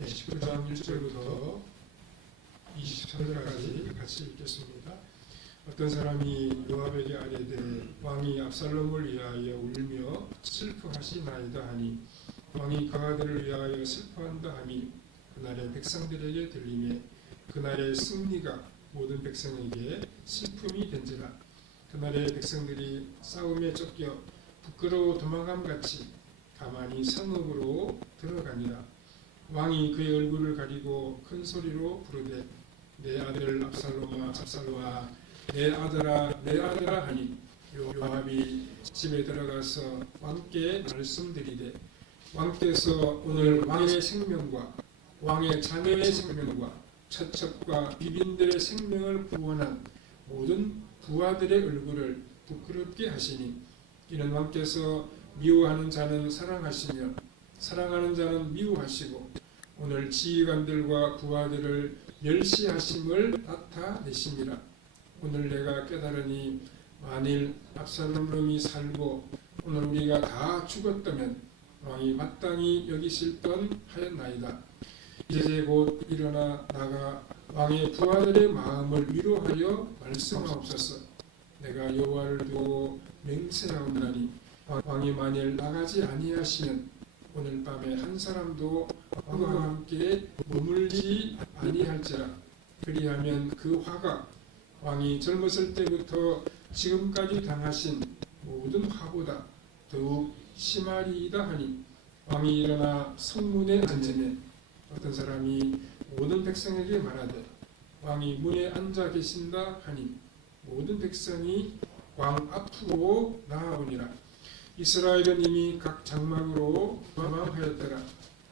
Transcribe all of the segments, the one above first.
19장 1절부터 23절까지 같이 읽겠습니다. 어떤 사람이 요압에게 아뢰되 왕이 압살롬을 위하여 울며 슬퍼하시나이다 하니 왕이 그 아들을 위하여 슬퍼한다 하니 그날의 백성들에게 들리매 그날의 승리가 모든 백성에게 슬픔이 된지라. 그날의 백성들이 싸움에 쫓겨 부끄러워 도망감같이 가만히 성읍으로 들어가니라. 왕이 그의 얼굴을 가리고 큰 소리로 부르되 내 아들 압살롬아 압살롬아 내 아들아 내 아들아 하니 요압이 집에 들어가서 왕께 말씀드리되 왕께서 오늘 왕의 생명과 왕의 자녀의 생명과 처첩과 비빈들의 생명을 구원한 모든 부하들의 얼굴을 부끄럽게 하시니 이는 왕께서 미워하는 자는 사랑하시며 사랑하는 자는 미워하시고 오늘 지휘관들과 부하들을 멸시하심을 나타내심이라. 오늘 내가 깨달으니 만일 압살롬이 살고 오늘 우리가 다 죽었다면 왕이 마땅히 여기실 뻔하였나이다. 이제 곧 일어나 나가 왕의 부하들의 마음을 위로하여 말씀하옵소서. 내가 여호와를 두고 맹세하옵나니 왕이 만일 나가지 아니하시면 오늘 밤에 한 사람도 왕과 함께 머물지 아니할지라. 그리하면 그 화가 왕이 젊었을 때부터 지금까지 당하신 모든 화보다 더욱 심하리이다 하니 왕이 일어나 성문에 앉으매 어떤 사람이 모든 백성에게 말하되 왕이 문에 앉아 계신다 하니 모든 백성이 왕 앞으로 나아오니라. 이스라엘은 이미 각 장막으로 도망하였더라.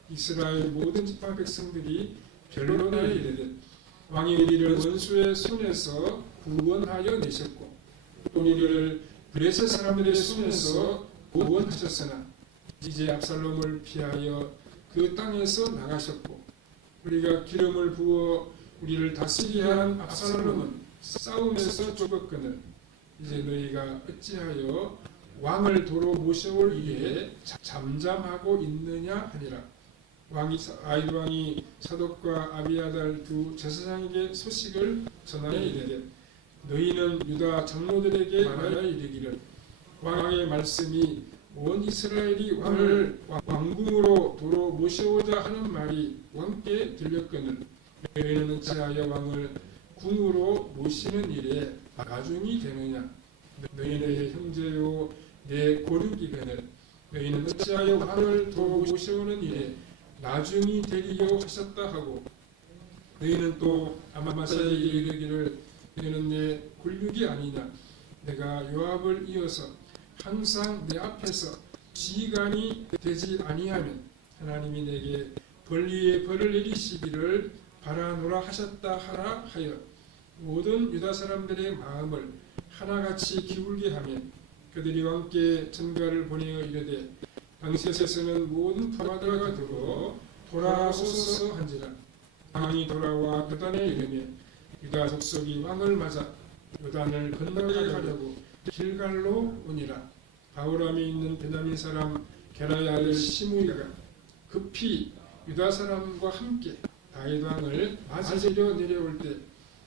이스라엘 모든 지파 백성들이 변론하여 이르되 왕이 우리를 원수의 손에서 구원하여 내셨고 또 우리를 블레셋 사람들의 손에서 구원하셨으나 이제 압살롬을 피하여 그 땅에서 나가셨고 우리가 기름을 부어 우리를 다스리게 한 압살롬은 싸움에서 죽었거늘 이제 너희가 어찌하여 왕을 도로 모셔올 위해 잠잠하고 있느냐 하니라. 왕이 사독과 아비아달 두 제사장에게 소식을 전하여 이르되 너희는 유다 장로들에게 말하여 이르기를 왕의 말씀이 온 이스라엘이 왕을 왕궁으로 도로 모셔오자 하는 말이 왕께 들렸거늘 너희는 어찌하여 왕을 궁으로 모시는 일에 나중이 되느냐. 너희는 내 형제요 내 고륙이거늘 너희는 어찌하여 왕을 도로 모셔오는 일에 나중이 되리요 하셨다 하고 너희는 또 아마사에게 이르기를 너희는 내 곤륙이 아니냐. 내가 요압을 이어서 항상 내 앞에서 지휘관이 되지 아니하면 하나님이 내게 벌 위에 벌을 내리시기를 바라노라 하셨다 하라 하여 모든 유다 사람들의 마음을 하나같이 기울게 하며 그들이 왕께 전가를 보내어 이르되 당시에서는 모든 부하들과 두고 돌아오소서 한지라. 왕이 돌아와 요단에 이르매 유다 족속이 왕을 맞아 요단을 건너가게 하려고 길갈로 오니라. 바울함에 있는 베냐민 사람 게라의 아들 시므이가 급히 유다 사람과 함께 다윗 왕을 맞으려 내려올 때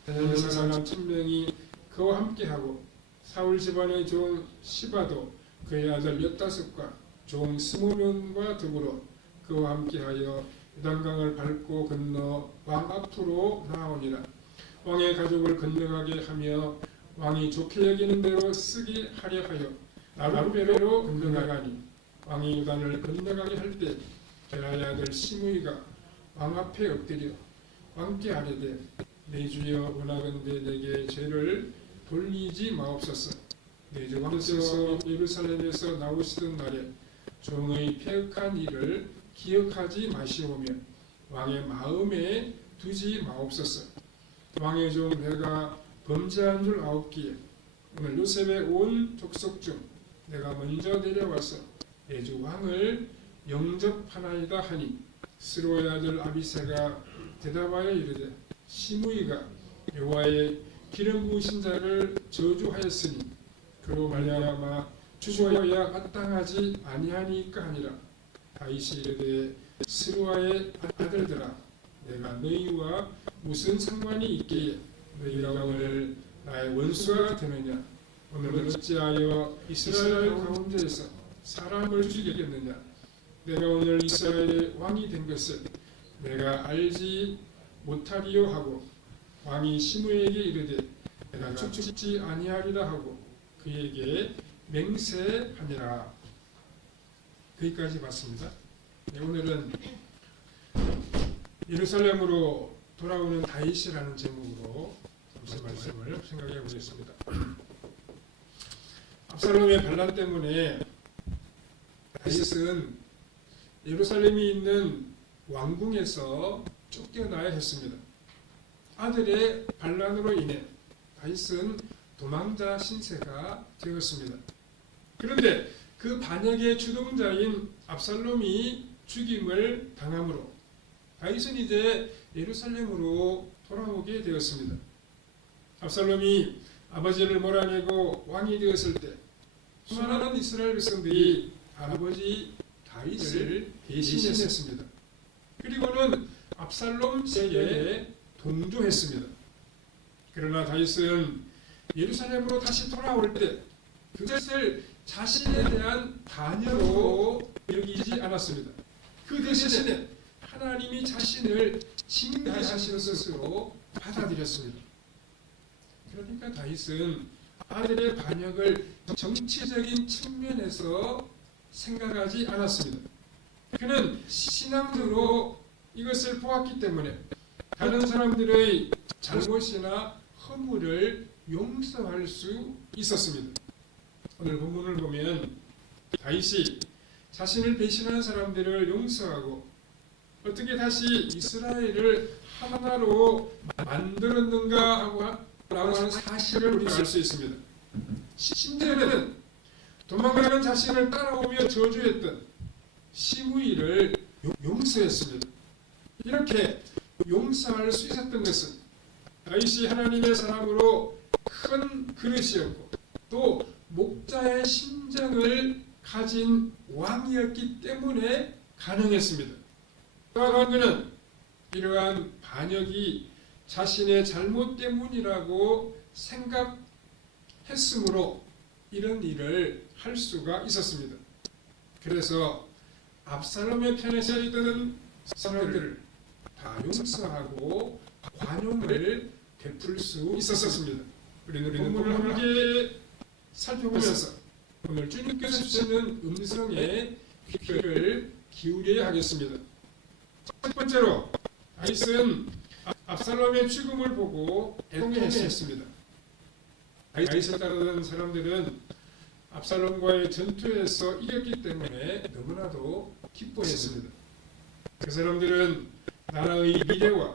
베냐민 사람 1000명이 그와 함께하고 사울 집안의 종 시바도 그의 아들 15과 종 20명과 더불어 그와 함께하여 요단강을 밟고 건너 왕 앞으로 나아오니라. 왕의 가족을 건너가게 하며 왕이 좋게 여기는 대로 쓰게 하려 하여 나룻배로 건너가니 왕이 요단을 건너가게 할 때 게라의 아들 시므이가 왕 앞에 엎드려 왕께 아뢰되 내 주여 원하건대 내게 죄를 돌리지 마옵소서. 내 주 왕께서 예루살렘에서 나오시던 날에 종의 패역한 일을 기억하지 마시오며 왕의 마음에 두지 마옵소서. 왕의 종 내가 범죄한 줄 아옵기에 오늘 요셉의 온 족속 중 내가 먼저 내려와서 내 주 왕을 영접하나이다 하니 스로의 아들 아비새가 대답하여 이르되 시므이가 여호와의 기름 부으신 자를 저주하였으니 그로 말미암아 죽어야 마땅하지 아니하니까 하니라. 다윗이 이르되 스루아의 아들들아, 내가 너희와 무슨 상관이 있기에 너희가 오늘 나의 원수가 되느냐? 오늘은 어찌하여 이스라엘 가운데에서 사람을 죽이겠느냐? 내가 오늘 이스라엘의 왕이 된 것을 내가 알지 못하리요 하고 왕이 시므에게 이르되 내가 죽지 아니하리라 하고 그에게 맹세하니라. 거기까지 봤습니다. 네, 오늘은 예루살렘으로 돌아오는 다윗이라는 제목으로 잠시 말씀을 생각해 보겠습니다. 압살롬의 반란 때문에 다윗은 예루살렘이 있는 왕궁에서 쫓겨나야 했습니다. 아들의 반란으로 인해 다윗은 도망자 신세가 되었습니다. 그런데 그 반역의 주동자인 압살롬이 죽임을 당함으로 다윗은 이제 예루살렘으로 돌아오게 되었습니다. 압살롬이 아버지를 몰아내고 왕이 되었을 때 수많은 이스라엘 백성들이 아버지 다윗을 대신했습니다. 그리고는 압살롬 세계에 동조했습니다. 그러나 다윗은 예루살렘으로 다시 돌아올 때 그것을 자신에 대한 반역으로 여기지 않았습니다. 그 대신에 하나님이 자신을 징계하시는 것으로 받아들였습니다. 그러니까 다윗은 아들의 반역을 정치적인 측면에서 생각하지 않았습니다. 그는 신앙적으로 이것을 보았기 때문에 다른 사람들의 잘못이나 허물을 용서할 수 있었습니다. 오늘 본문을 보면 다윗이 자신을 배신한 사람들을 용서하고 어떻게 다시 이스라엘을 하나로 만들었는가 하고 라는 사실을 우리가 알 수 있습니다. 심지어는 도망가는 자신을 따라오며 저주했던 시므이를 용서했습니다. 이렇게 용서할 수 있었던 것은 다윗이 하나님의 사람으로 큰 그릇이었고 또 목자의 심정을 가진 왕이었기 때문에 가능했습니다. 또 한 그는 이러한 반역이 자신의 잘못 때문이라고 생각했으므로 이런 일을 할 수가 있었습니다. 그래서 압살롬의 편에 서 있던 사람들을 다 용서하고 관용을 베풀 수 있었습니다. 우리는 본문을 함께 살펴보면서 오늘 주님께서 주시는 음성에 귀를 기울여야 하겠습니다. 첫 번째로 다윗은 압살롬의 죽음을 보고 애통했습니다. 다윗을 따르던 사람들은 압살롬과의 전투에서 이겼기 때문에 너무나도 기뻐했습니다. 그 사람들은 나라의 미래와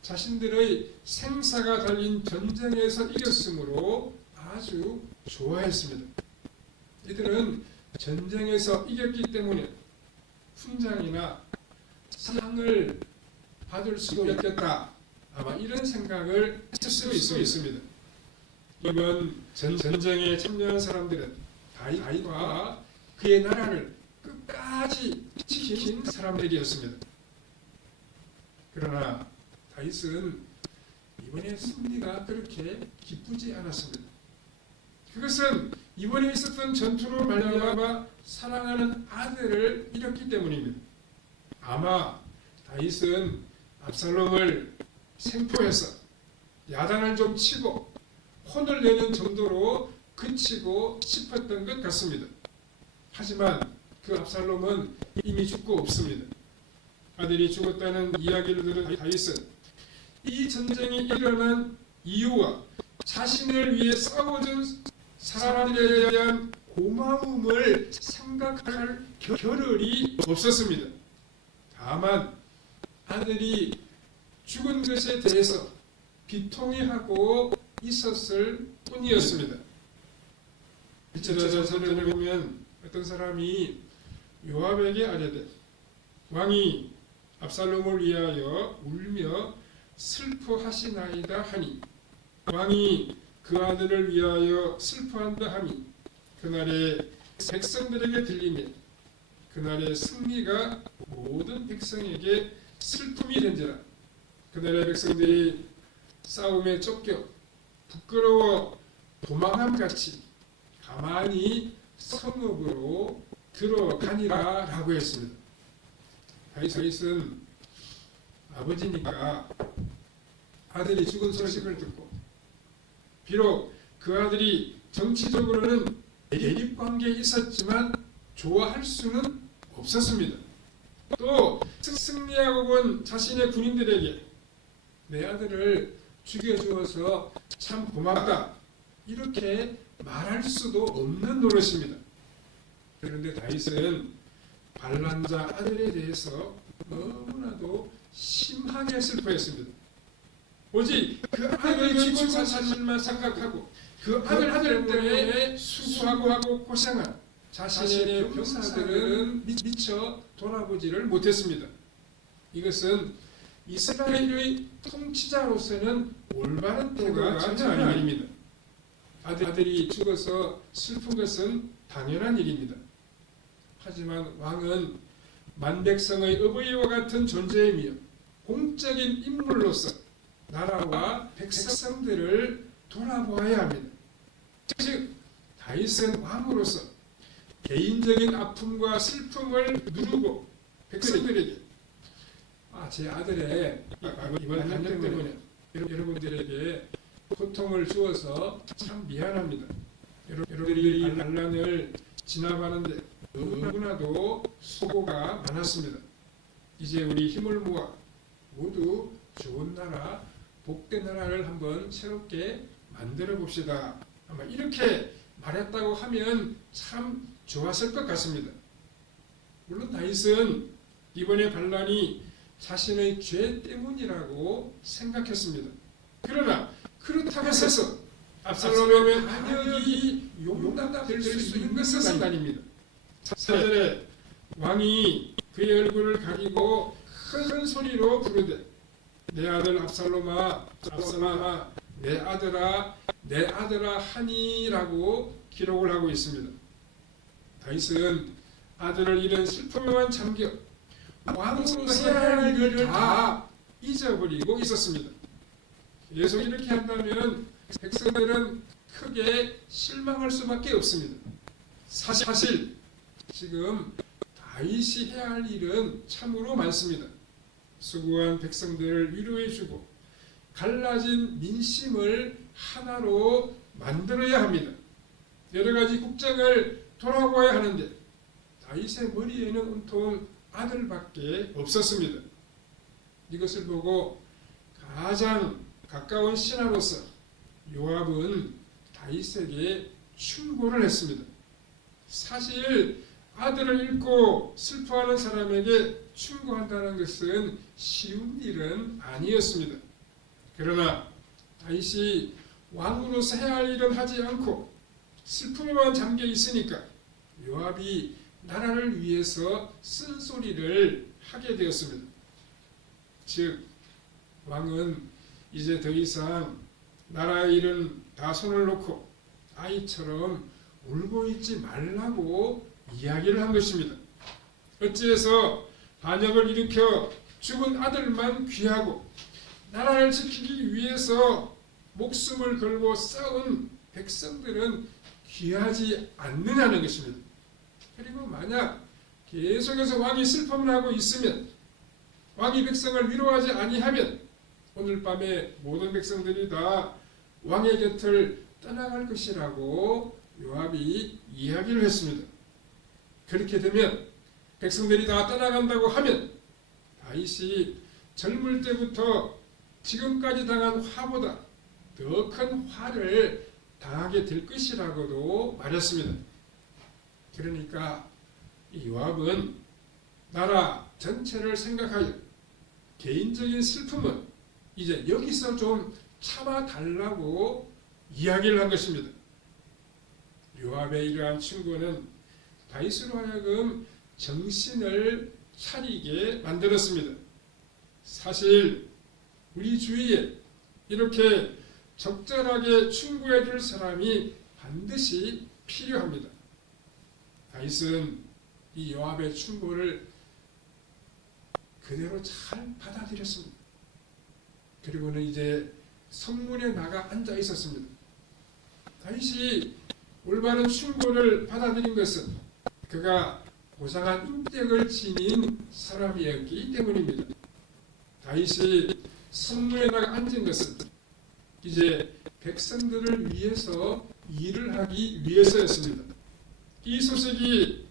자신들의 생사가 달린 전쟁에서 이겼으므로 아주 좋아했습니다. 이들은 전쟁에서 이겼기 때문에 훈장이나 상을 받을 수도 있겠다. 아마 이런 생각을 했을 수 있습니다. 이번 전쟁에 참여한 사람들은 다윗과 그의 나라를 끝까지 지킨 사람들이었습니다. 그러나 다윗은 이번에 승리가 그렇게 기쁘지 않았습니다. 그것은 이번에 있었던 전투로 말미암아 사랑하는 아들을 잃었기 때문입니다. 아마 다윗은 압살롬을 생포해서 야단을 좀 치고 혼을 내는 정도로 그치고 싶었던 것 같습니다. 하지만 그 압살롬은 이미 죽고 없습니다. 아들이 죽었다는 이야기를 들은 다윗은 이 전쟁이 일어난 이유와 자신을 위해 싸워준 사람들에 대한 고마움을 생각할 겨를이 없었습니다. 다만 아들이 죽은 것에 대해서 비통해하고 있었을 뿐이었습니다. 일제자전 사전을 보면 어떤 사람이 요압에게 아뢰되 왕이 압살롬을 위하여 울며 슬퍼하시나이다 하니 왕이 그 아들을 위하여 슬퍼한다 하니 그날에 백성들에게 들리며 그날의 승리가 모든 백성에게 슬픔이 된지라. 그날의 백성들이 싸움에 쫓겨 부끄러워 도망함 같이 가만히 성읍으로 들어가니라 라고 했습니다. 다윗은 아버지니까 아들이 죽은 소식을 듣고, 비록 그 아들이 정치적으로는 대립관계에 있었지만 좋아할 수는 없었습니다. 또 승리하고 본 자신의 군인들에게 내 아들을 죽여주어서 참 고맙다 이렇게 말할 수도 없는 노릇입니다. 그런데 다윗은 반란자 아들에 대해서 너무나도 심하게 슬퍼했습니다. 오직 그 아들의 죽은 사실만 생각하고 그 아들 때문에 수고하고 고생한 자신의 병사들은 미처 돌아보지를 못했습니다. 이것은 이스라엘의 통치자로서는 올바른 태도가 전혀 아닙니다. 아들이 죽어서 슬픈 것은 당연한 일입니다. 하지만 왕은 만백성의 어버이와 같은 존재이며 공적인 인물로서 나라와 백성들을 돌아보아야 합니다. 즉 다윗은 왕으로서 개인적인 아픔과 슬픔을 누르고 백성들에게 제 아들의 이번 반역 때문에 여러분들에게 고통을 주어서 참 미안합니다. 여러분들이 반란을 진압하는데 너무나도 수고가 많았습니다. 이제 우리 힘을 모아 모두 좋은 나라, 복된 나라를 한번 새롭게 만들어 봅시다. 아마 이렇게 말했다고 하면 참 좋았을 것 같습니다. 물론 다윗은 이번의 반란이 자신의 죄 때문이라고 생각했습니다. 그러나 그렇다고 해서 압살롬의 반역이 용납될 수 있는 것은 아닙니다. 4절에 왕이 그의 얼굴을 가리고 큰 소리로 부르되 내 아들 압살롬아 내 아들아 하니라고 기록을 하고 있습니다. 다윗은 아들을 잃은 슬픔에만 잠겨 왕으로서 해야 할 일을 다 잊어버리고 있었습니다. 계속 이렇게 한다면 백성들은 크게 실망할 수밖에 없습니다. 사실 지금 다윗이 해야 할 일은 참으로 많습니다. 수고한 백성들을 위로해주고 갈라진 민심을 하나로 만들어야 합니다. 여러 가지 국정을 돌아보아야 하는데 다윗의 머리에는 온통 아들밖에 없었습니다. 이것을 보고 가장 가까운 신하로서 요압은 다윗에게 충고를 했습니다. 사실 아들을 잃고 슬퍼하는 사람에게 충고한다는 것은 쉬운 일은 아니었습니다. 그러나 다윗이 왕으로서 해야 할 일은 하지 않고 슬픔에만 잠겨 있으니까 요압이 나라를 위해서 쓴소리를 하게 되었습니다. 즉 왕은 이제 더 이상 나라의 일은 다 손을 놓고 아이처럼 울고 있지 말라고 이야기를 한 것입니다. 어찌해서 반역을 일으켜 죽은 아들만 귀하고 나라를 지키기 위해서 목숨을 걸고 싸운 백성들은 귀하지 않느냐는 것입니다. 그리고 만약 계속해서 왕이 슬픔을 하고 있으면 왕이 백성을 위로하지 아니하면 오늘 밤에 모든 백성들이 다 왕의 곁을 떠나갈 것이라고 요압이 이야기를 했습니다. 그렇게 되면 백성들이 다 떠나간다고 하면 다윗이 젊을 때부터 지금까지 당한 화보다 더 큰 화를 당하게 될 것이라고도 말했습니다. 그러니까 이 요압은 나라 전체를 생각하여 개인적인 슬픔은 이제 여기서 좀 참아달라고 이야기를 한 것입니다. 요압의 이러한 충고는 다윗으로 하여금 정신을 차리게 만들었습니다. 사실 우리 주위에 이렇게 적절하게 충고해 줄 사람이 반드시 필요합니다. 다윗은 이 요압의 충고를 그대로 잘 받아들였습니다. 그리고는 이제 성문에 나가 앉아 있었습니다. 다윗이 올바른 충고를 받아들인 것은 그가 고상한 인격을 지닌 사람이었기 때문입니다. 다윗이 성문에 나가 앉은 것은 이제 백성들을 위해서 일을 하기 위해서였습니다. 이 소식이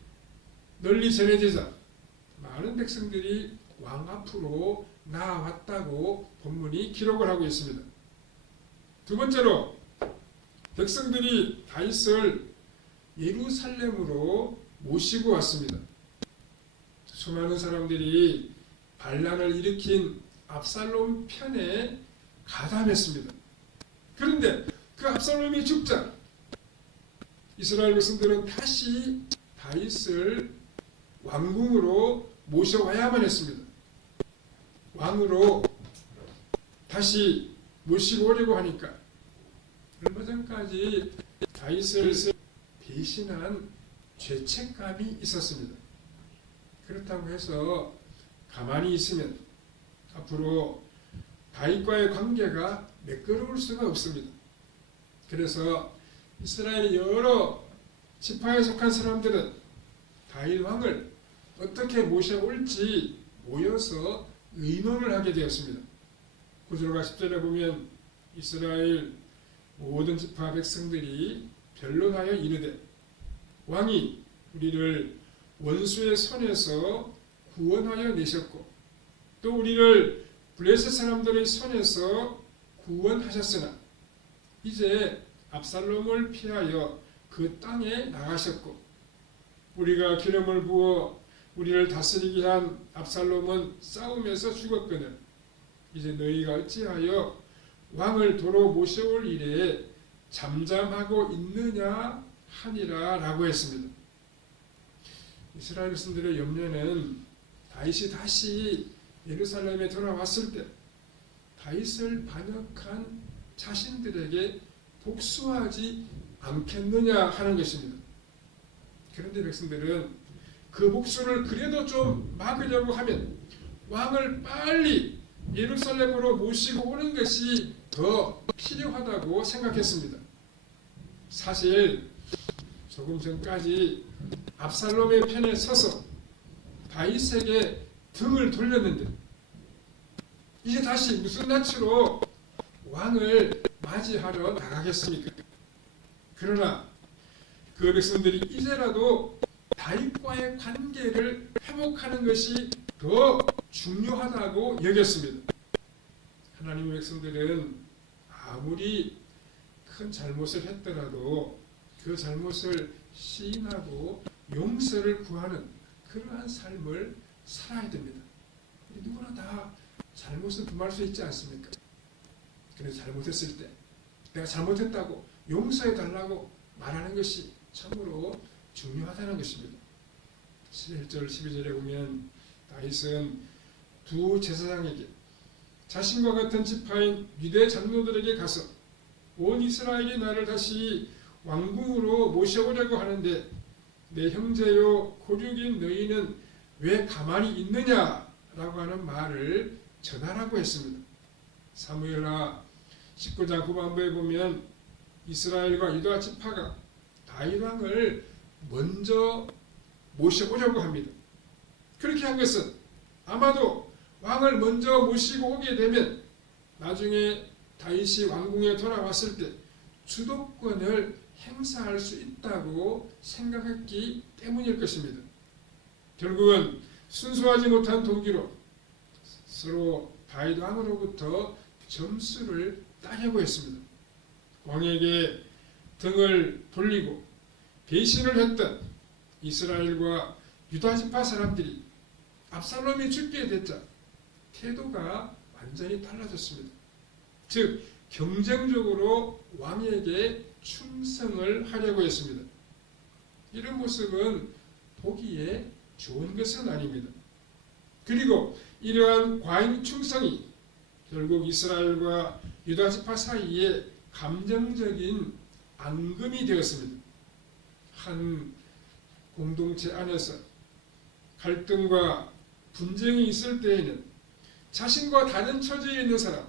널리 전해지자 많은 백성들이 왕 앞으로 나왔다고 본문이 기록을 하고 있습니다. 두 번째로 백성들이 다윗을 예루살렘으로 모시고 왔습니다. 수많은 사람들이 반란을 일으킨 압살롬 편에 가담했습니다. 그런데 그 압살롬이 죽자 이스라엘 백성들은 다시 다윗을 왕궁으로 모셔와야만 했습니다. 왕으로 다시 모시고 오려고 하니까 얼마 전까지 다윗을 배신한 죄책감이 있었습니다. 그렇다고 해서 가만히 있으면 앞으로 다윗과의 관계가 매끄러울 수가 없습니다. 그래서 이스라엘의 여러 지파에 속한 사람들은 다윗 왕을 어떻게 모셔올지 모여서 의논을 하게 되었습니다. 9절과 10절에 보면 이스라엘 모든 지파 백성들이 변론하여 이르되 왕이 우리를 원수의 손에서 구원하여 내셨고 또 우리를 블레셋 사람들의 손에서 구원하셨으나 이제 압살롬을 피하여 그 땅에 나가셨고 우리가 기름을 부어 우리를 다스리게 한 압살롬은 싸움에서 죽었거늘 이제 너희가 어찌하여 왕을 도로 모셔올 일에 잠잠하고 있느냐 하니라 라고 했습니다. 이스라엘 백성들의 염려는 다윗이 다시 예루살렘에 돌아왔을 때 다윗을 반역한 자신들에게 복수하지 않겠느냐 하는 것입니다. 그런데 백성들은 그 복수를 그래도 좀 막으려고 하면 왕을 빨리 예루살렘으로 모시고 오는 것이 더 필요하다고 생각했습니다. 사실 조금 전까지 압살롬의 편에 서서 다윗에게 등을 돌렸는데 이제 다시 무슨 낯으로 왕을 맞이하러 나가겠습니까? 그러나 그 백성들이 이제라도 다윗과의 관계를 회복하는 것이 더 중요하다고 여겼습니다. 하나님의 백성들은 아무리 큰 잘못을 했더라도 그 잘못을 시인하고 용서를 구하는 그러한 삶을 살아야 됩니다. 누구나 다 잘못은 금할 수 있지 않습니까? 그래서 잘못했을 때 내가 잘못했다고 용서해달라고 말하는 것이 참으로 중요하다는 것입니다. 11절 12절에 보면 다윗은 두 제사장에게 자신과 같은 지파인 유대 장로들에게 가서 온 이스라엘이 나를 다시 왕궁으로 모셔오려고 하는데 내 형제요 고륙인 너희는 왜 가만히 있느냐라고 하는 말을 전하라고 했습니다. 사무엘하 19장 후반부에 보면 이스라엘과 유다 지파가 다윗 왕을 먼저 모셔오려고 합니다. 그렇게 한 것은 아마도 왕을 먼저 모시고 오게 되면 나중에 다윗이 왕궁에 돌아왔을 때 주도권을 행사할 수 있다고 생각했기 때문일 것입니다. 결국은 순수하지 못한 동기로 서로 다윗 왕으로부터 점수를 따려고 했습니다. 왕에게 등을 돌리고 배신을 했던 이스라엘과 유다 지파 사람들이 압살롬이 죽게 됐자 태도가 완전히 달라졌습니다. 즉 경쟁적으로 왕에게 충성을 하려고 했습니다. 이런 모습은 보기에 좋은 것은 아닙니다. 그리고 이러한 과잉 충성이 결국 이스라엘과 유다 지파 사이에 감정적인 앙금이 되었습니다. 한 공동체 안에서 갈등과 분쟁이 있을 때에는 자신과 다른 처지에 있는 사람,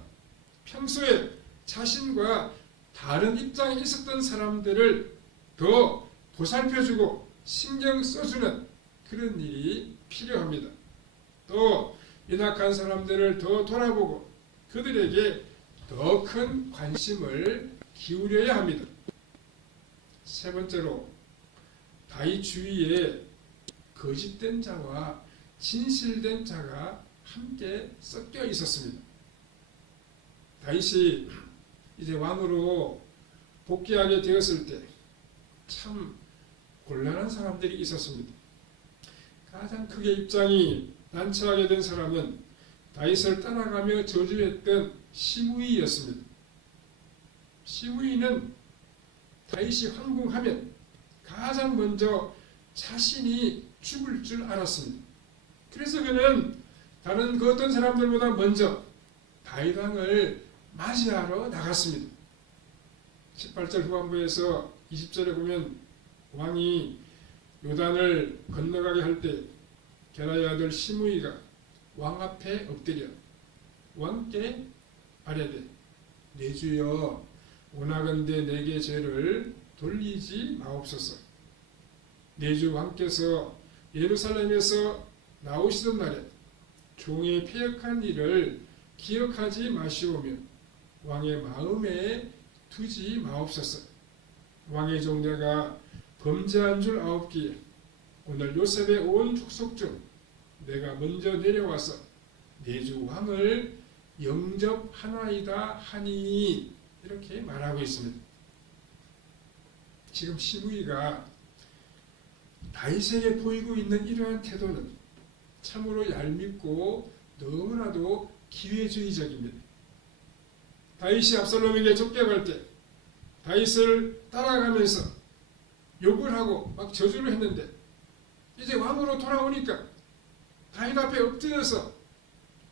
평소에 자신과 다른 입장에 있었던 사람들을 더 보살펴주고 신경 써주는 그런 일이 필요합니다. 또 연약한 사람들을 더 돌아보고 그들에게 더 큰 관심을 기울여야 합니다. 세 번째로 다윗 주위에 거짓된 자와 진실된 자가 함께 섞여 있었습니다. 다윗이 이제 왕으로 복귀하게 되었을 때 참 곤란한 사람들이 있었습니다. 가장 크게 입장이 난처하게 된 사람은 다윗을 따라가며 저주했던 시므이였습니다. 시므이는 다윗이 황궁하면 가장 먼저 자신이 죽을 줄 알았습니다. 그래서 그는 다른 그 어떤 사람들보다 먼저 다윗 왕을 맞이하러 나갔습니다. 18절 후반부에서 20절에 보면 왕이 요단을 건너가게 할 때 게라의 아들 시므이가 왕 앞에 엎드려 왕께 아뢰되 내 주여 원하건대 내게 죄를 돌리지 마옵소서. 내 주 왕께서 예루살렘에서 나오시던 날에 종의 패역한 일을 기억하지 마시오며 왕의 마음에 두지 마옵소서. 왕의 종 내가 범죄한 줄 아옵기에 오늘 요셉의 온 족속 중 내가 먼저 내려와서 내 주 왕을 영접하나이다 하니 이렇게 말하고 있습니다. 지금 시므이가 다윗에게 보이고 있는 이러한 태도는 참으로 얄밉고 너무나도 기회주의적입니다. 다윗이 압살롬에게 쫓겨갈 때 다윗을 따라가면서 욕을 하고 막 저주를 했는데 이제 왕으로 돌아오니까 다윗 앞에 엎드려서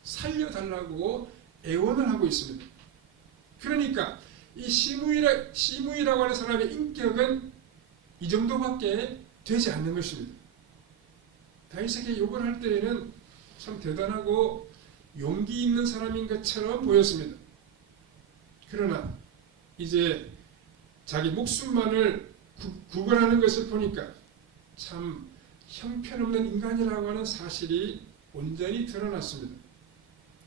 살려달라고 애원을 하고 있습니다. 그러니까 이 시므이라고 하는 사람의 인격은 이 정도밖에 되지 않는 것입니다. 다윗에게 욕을 할 때에는 참 대단하고 용기 있는 사람인 것처럼 보였습니다. 그러나 이제 자기 목숨만을 구걸하는 것을 보니까 참 형편없는 인간이라고 하는 사실이 온전히 드러났습니다.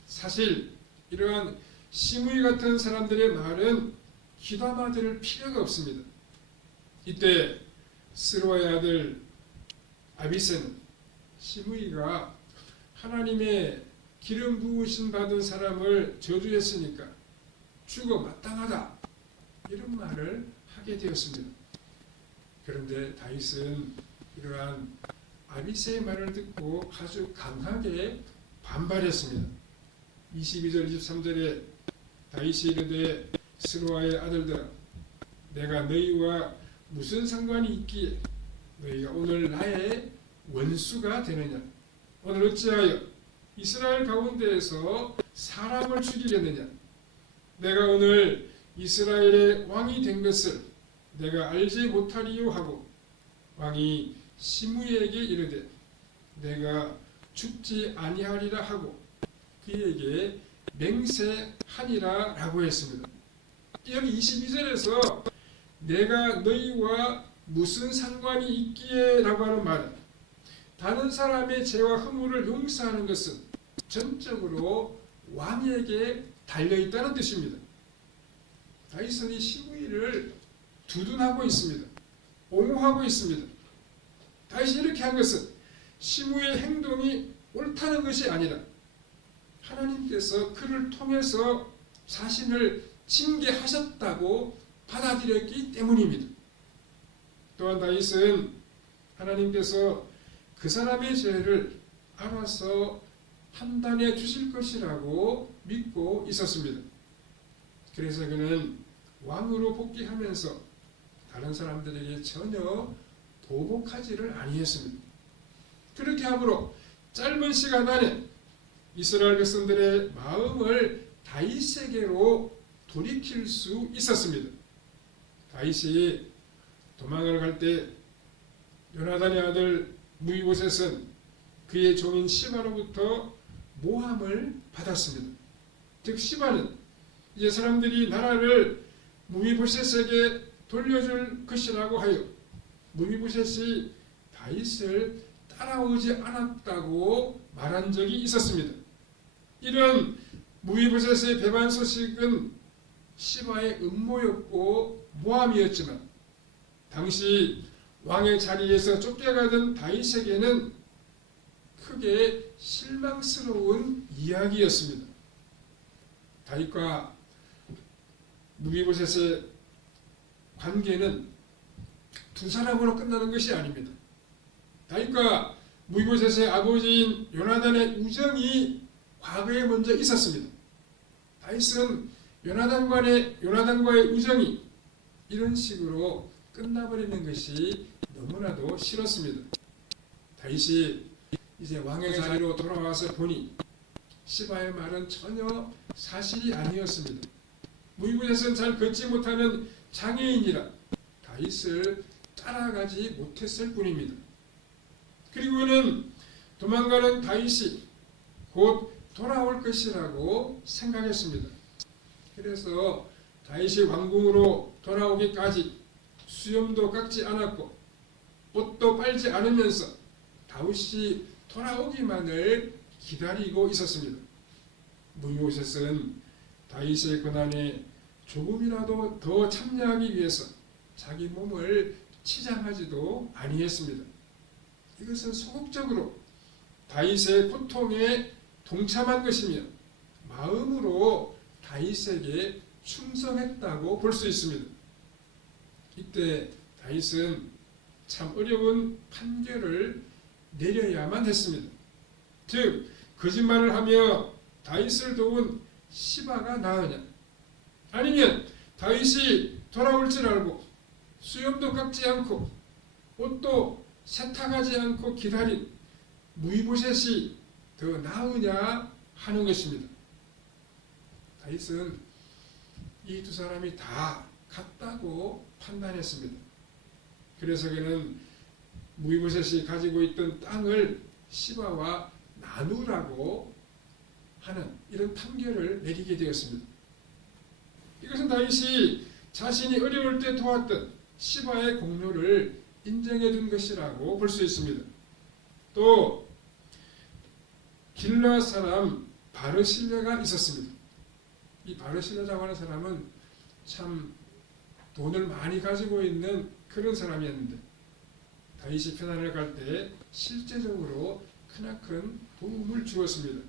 사실 이러한 시므이 같은 사람들의 말은 귀담아 들을 필요가 없습니다. 이때 스루아의 아들 아비새는 시므이가 하나님의 기름 부으심 받은 사람을 저주했으니까 죽어 마땅하다 이런 말을 하게 되었습니다. 그런데 다윗은 이러한 아비새의 말을 듣고 아주 강하게 반발했습니다. 22절 23절에 다윗이 이르되 스루아의 아들들아 내가 너희와 무슨 상관이 있기에 너희가 오늘 나의 원수가 되느냐. 오늘 어찌하여 이스라엘 가운데에서 사람을 죽이겠느냐. 내가 오늘 이스라엘의 왕이 된 것을 내가 알지 못하리요 하고 왕이 시므이에게 이르되 내가 죽지 아니하리라 하고 그에게 맹세하니라 라고 했습니다. 여기 22절에서 내가 너희와 무슨 상관이 있기에 라고 하는 말은 다른 사람의 죄와 허물을 용서하는 것은 전적으로 왕에게 달려있다는 뜻입니다. 다윗은 이 시므이를 두둔하고 있습니다. 옹호하고 있습니다. 다윗이 이렇게 한 것은 시므이의 행동이 옳다는 것이 아니라 하나님께서 그를 통해서 자신을 징계하셨다고 받아들였기 때문입니다. 또한 다윗은 하나님께서 그 사람의 죄를 알아서 판단해 주실 것이라고 믿고 있었습니다. 그래서 그는 왕으로 복귀하면서 다른 사람들에게 전혀 보복하지를 아니했습니다. 그렇게 함으로 짧은 시간 안에 이스라엘 백성들의 마음을 다윗에게로 돌이킬 수 있었습니다. 다윗이 도망을 갈 때 요나단의 아들 무이보셋은 그의 종인 시바로부터 모함을 받았습니다. 즉 시바는 이제 사람들이 나라를 무비보셋에게 돌려줄 것이라고 하여 무비보셋이 다윗을 따라오지 않았다고 말한 적이 있었습니다. 이런 무비보셋의 배반 소식은 시바의 음모였고 모함이었지만 당시 왕의 자리에서 쫓겨가던 다윗에게는 크게 실망스러운 이야기였습니다. 다윗과 무비보셋의 관계는 두 사람으로 끝나는 것이 아닙니다. 다윗과 무비보셋의 아버지인 요나단의 우정이 과거에 먼저 있었습니다. 다윗은 요나단과의 우정이 이런 식으로 끝나버리는 것이 너무나도 싫었습니다. 다윗이 이제 왕의 자리로 돌아와서 보니 시바의 말은 전혀 사실이 아니었습니다. 무비보셋은 잘 걷지 못하는 장애인이라 다윗을 따라가지 못했을 뿐입니다. 그리고는 도망가는 다윗이 곧 돌아올 것이라고 생각했습니다. 그래서 다윗이 왕궁으로 돌아오기까지 수염도 깎지 않았고 옷도 빨지 않으면서 다윗이 돌아오기만을 기다리고 있었습니다. 무비보셋은 다윗의 고난에 조금이라도 더 참여하기 위해서 자기 몸을 치장하지도 아니했습니다. 이것은 소극적으로 다윗의 고통에 동참한 것이며 마음으로 다윗에게 충성했다고 볼 수 있습니다. 이때 다윗은 참 어려운 판결을 내려야만 했습니다. 즉 거짓말을 하며 다윗을 도운 시바가 나으냐, 아니면 다윗이 돌아올 줄 알고 수염도 깎지 않고 옷도 세탁하지 않고 기다린 무비보셋이 더 나으냐 하는 것입니다. 다윗은 이 두 사람이 다 같다고 판단했습니다. 그래서 그는 무비보셋이 가지고 있던 땅을 시바와 나누라고 하는 이런 판결을 내리게 되었습니다. 이것은 다윗이 자신이 어려울 때 도왔던 시바의 공로를 인정해 준 것이라고 볼 수 있습니다. 또 길르앗 사람 바르실레가 있었습니다. 이 바르실레라고 하는 사람은 참 돈을 많이 가지고 있는 그런 사람이었는데 다윗이 편안을 갈 때 실제적으로 크나큰 도움을 주었습니다.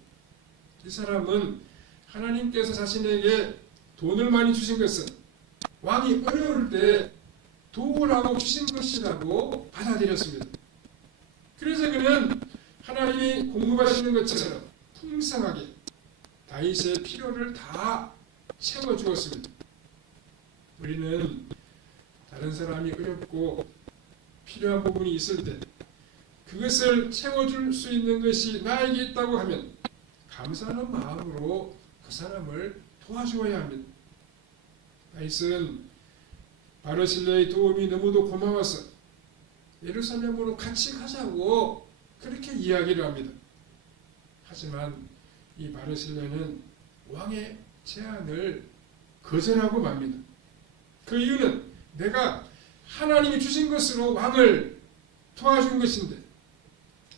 이 사람은 하나님께서 자신에게 돈을 많이 주신 것은 왕이 어려울 때 도우라고 주신 것이라고 받아들였습니다. 그래서 그는 하나님이 공급하시는 것처럼 풍성하게 다윗의 필요를 다 채워주었습니다. 우리는 다른 사람이 어렵고 필요한 부분이 있을 때 그것을 채워줄 수 있는 것이 나에게 있다고 하면 감사하는 마음으로 그 사람을 도와주어야 합니다. 다윗은 바르실레의 도움이 너무도 고마워서 예루살렘으로 같이 가자고 그렇게 이야기를 합니다. 하지만 이 바르실레는 왕의 제안을 거절하고 맙니다. 그 이유는 내가 하나님이 주신 것으로 왕을 도와준 것인데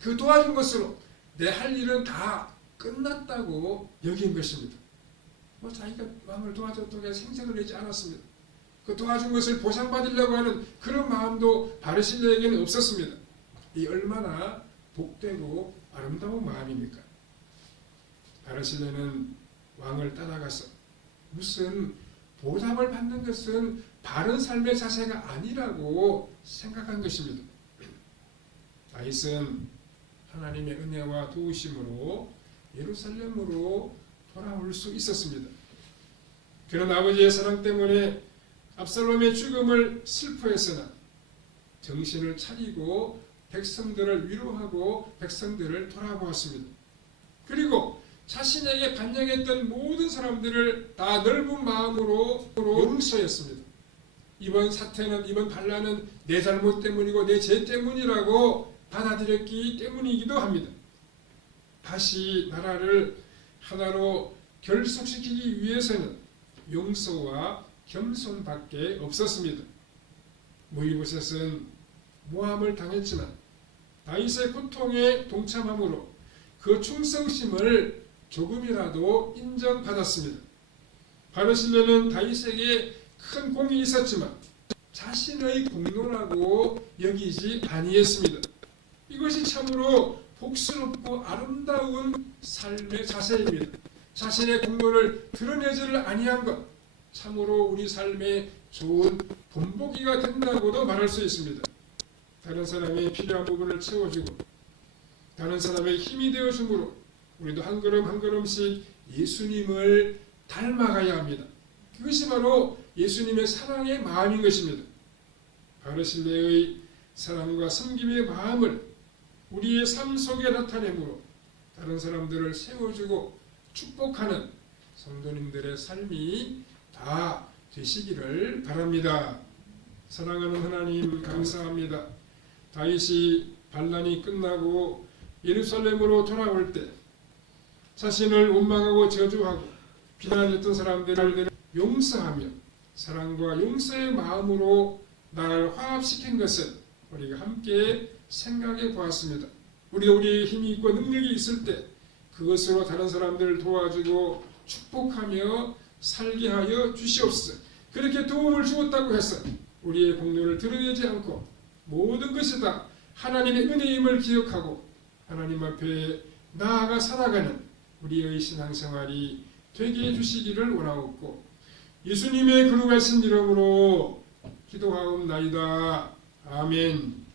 그 도와준 것으로 내 할 일은 다 끝났다고 여긴 것입니다. 자기가 왕을 도와줬다고 생색을 내지 않았습니다. 그 도와준 것을 보상받으려고 하는 그런 마음도 바르실레에게는 없었습니다. 이 얼마나 복되고 아름다운 마음입니까? 바르실레는 왕을 따라가서 무슨 보답을 받는 것은 바른 삶의 자세가 아니라고 생각한 것입니다. 다윗은 하나님의 은혜와 도우심으로 예루살렘으로 돌아올 수 있었습니다. 그런 아버지의 사랑 때문에 압살롬의 죽음을 슬퍼했으나 정신을 차리고 백성들을 위로하고 백성들을 돌아보았습니다. 그리고 자신에게 반역했던 모든 사람들을 다 넓은 마음으로 용서했습니다. 이번 사태는, 이번 반란은 내 잘못 때문이고 내 죄 때문이라고 받아들였기 때문이기도 합니다. 다시 나라를 하나로 결속시키기 위해서는 용서와 겸손밖에 없었습니다. 무이보셋은 모함을 당했지만 다윗의 고통에 동참함으로 그 충성심을 조금이라도 인정받았습니다. 바르실레는 다윗에게 큰 공이 있었지만 자신의 공로라고 여기지 아니했습니다. 이것이 참으로 복스럽고 아름다운 삶의 자세입니다. 자신의 공로를 드러내지를 아니한 것, 참으로 우리 삶의 좋은 본보기가 된다고도 말할 수 있습니다. 다른 사람의 필요한 부분을 채워주고 다른 사람의 힘이 되어줌으로 우리도 한 걸음 한 걸음씩 예수님을 닮아가야 합니다. 그것이 바로 예수님의 사랑의 마음인 것입니다. 바르실레의 사랑과 섬김의 마음을 우리의 삶 속에 나타내므로 다른 사람들을 세워주고 축복하는 성도님들의 삶이 다 되시기를 바랍니다. 사랑하는 하나님, 감사합니다. 다윗이 반란이 끝나고 예루살렘으로 돌아올 때 자신을 원망하고 저주하고 비난했던 사람들을 용서하며 사랑과 용서의 마음으로 나라를 화합시킨 것을 우리가 함께 생각해 보았습니다. 우리도 우리의 힘이 있고 능력이 있을 때 그것으로 다른 사람들을 도와주고 축복하며 살게 하여 주시옵소서. 그렇게 도움을 주었다고 해서 우리의 공로를 드러내지 않고 모든 것이 다 하나님의 은혜임을 기억하고 하나님 앞에 나아가 살아가는 우리의 신앙생활이 되게 해주시기를 원하옵고 예수님의 거룩하신 이름으로 기도하옵나이다. 아멘.